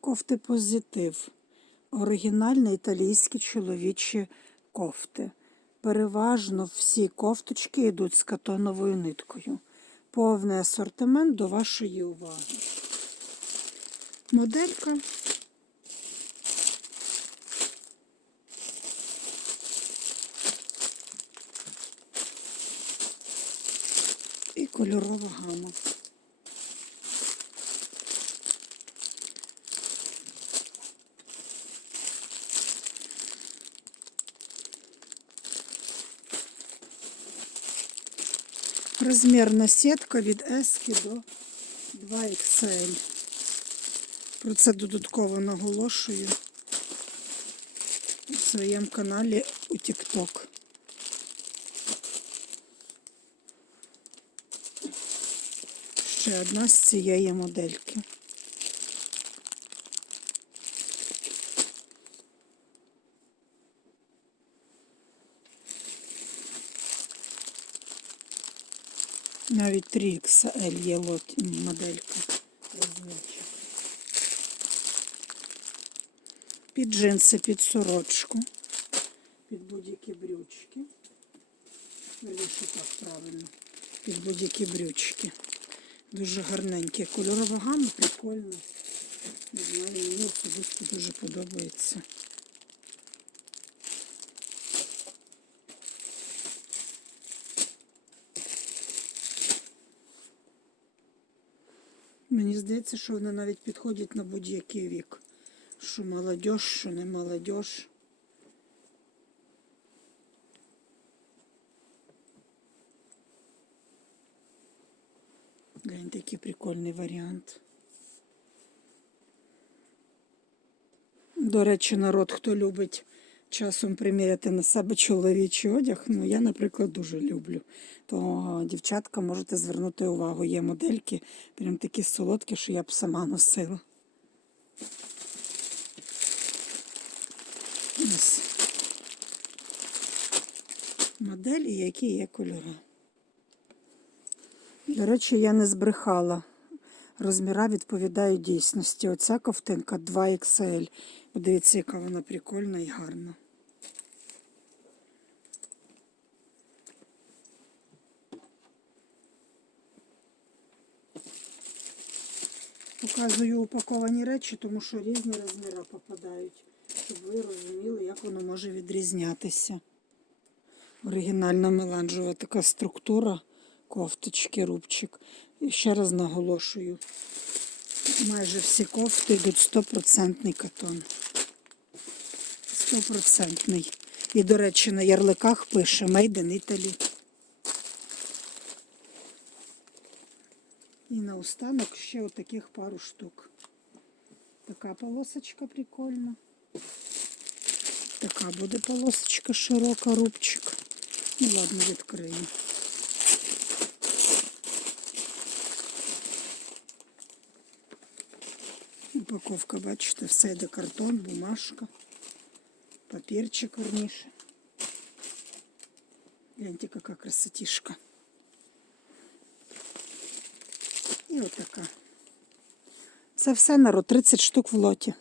Кофти позитив. Оригінальні італійські чоловічі кофти. Переважно всі кофточки йдуть з катоновою ниткою. Повний асортимент до вашої уваги. Моделька. І кольорова гама. Розмірна сітка від S до 2XL. Про це додатково наголошую у своєму каналі у TikTok. Ще одна з цієї модельки. Навіть 3XL є моделька. розмірчик. Під джинси, під сорочку, під будь-які брючки. Вірніше так правильно. Під будь-які брючки. Дуже гарненькі. Кольорова гама прикольна. Не знаю, мені особисто дуже подобається. Мені здається, що вони навіть підходять на будь-який вік. Що молодь, що не молодь. Глянь, такий прикольний варіант. До речі, народ, хто любить часом приміряти на себе чоловічий одяг, ну я, наприклад, дуже люблю. То, дівчатка, можете звернути увагу, є модельки, прям такі солодкі, що я б сама носила. Ось. Моделі, які є кольори. До речі, я не збрехала. Розміра відповідають дійсності. Оця ковтинка 2XL. Подивіться, яка вона прикольна і гарна. Показую упаковані речі, тому що різні розміри попадають, щоб ви розуміли, як воно може відрізнятися. Оригінальна меланжева така структура кофточки, рубчик. І ще раз наголошую, майже всі кофти йдуть 100% катон. 100%. І, до речі, на ярликах пише Made in Italy. І наостанок ще отаких пару штук. Така полосочка прикольна. Така буде полосочка широка, рубчик. Ну ладно, відкрию. Упаковка, бачите, все йде картон, бумажка, папірчик верніше. Гляньте, яка красотішка. І отака. Це все народ, 30 штук в лоті.